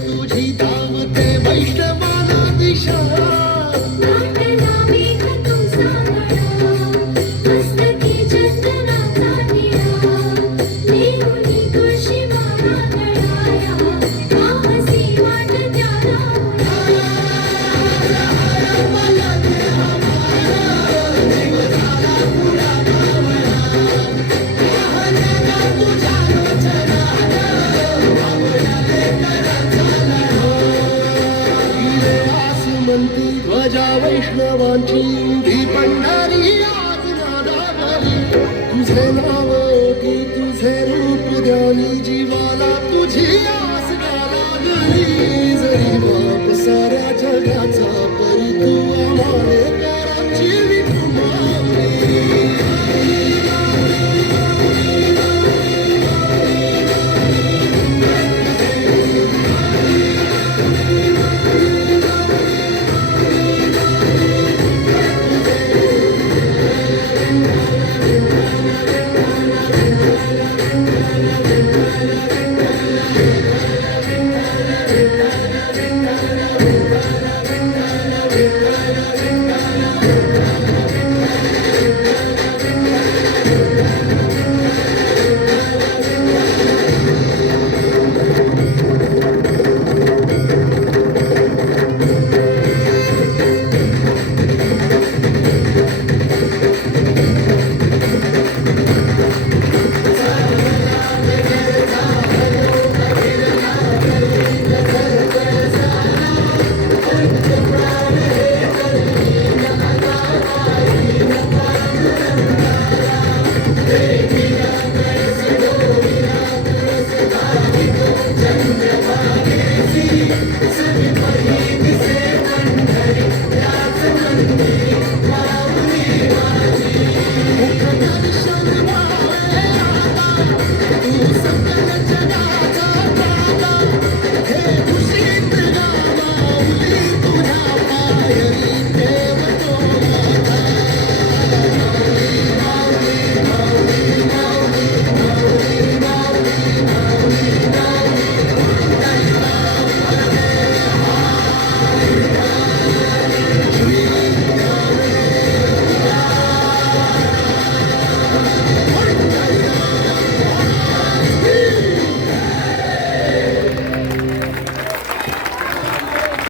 तुझी धावते वैष्णवाला दिशा. माझ्या वैष्णवांची उभी पंढारी आज नादारी तुझे नाव की तुझे रूप द्यानी जीवाला तुझी आस लागली. जरी बाप साऱ्या जगाचा Amen.